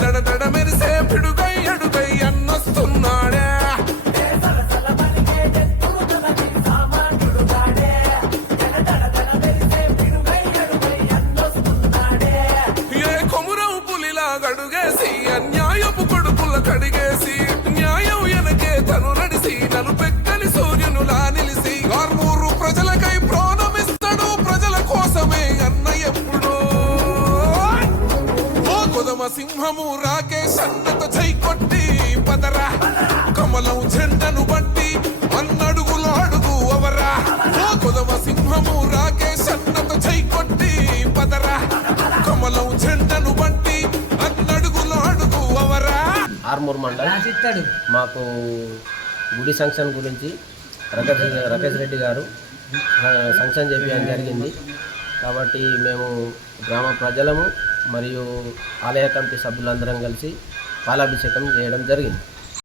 దడ దడ మెరిసే పిడుగై అడుగై అన్నొస్తున్నాడే ఏ కొమురం పులిలా గడుగేసి అన్యాయపు కొడుకుల కడిగేసి న్యాయం వెనకే తను నడిసి నలుపెక్కని సూర్యునులా నిలిసి ఆర్మూరు ప్రజలకై ప్రాణమిస్తాడు ప్రజల కోసమే అన్న ఎప్పుడు కొదమ సింహము రాకేష్ అన్నతో చై కొట్టి పదరా కమలం జెండను బట్టి అన్నడుగులు అడుగు అవరా కొదమ సింహము రాకేష్ అన్నతో చై కొట్టి పదరా కమలం జెండను బట్టి అన్నడుగులు అడుగు అవరా. ఆర్మూర్ మండల్ మాకు గుడి సంక్షన్ గురించి రాకేష్ రెడ్డి గారు సంక్షన్ చేపించడం జరిగింది. కాబట్టి మేము గ్రామ ప్రజలము మరియు ఆలయ కమిటీ సభ్యులందరం కలిసి పాలాభిషేకం చేయడం జరిగింది.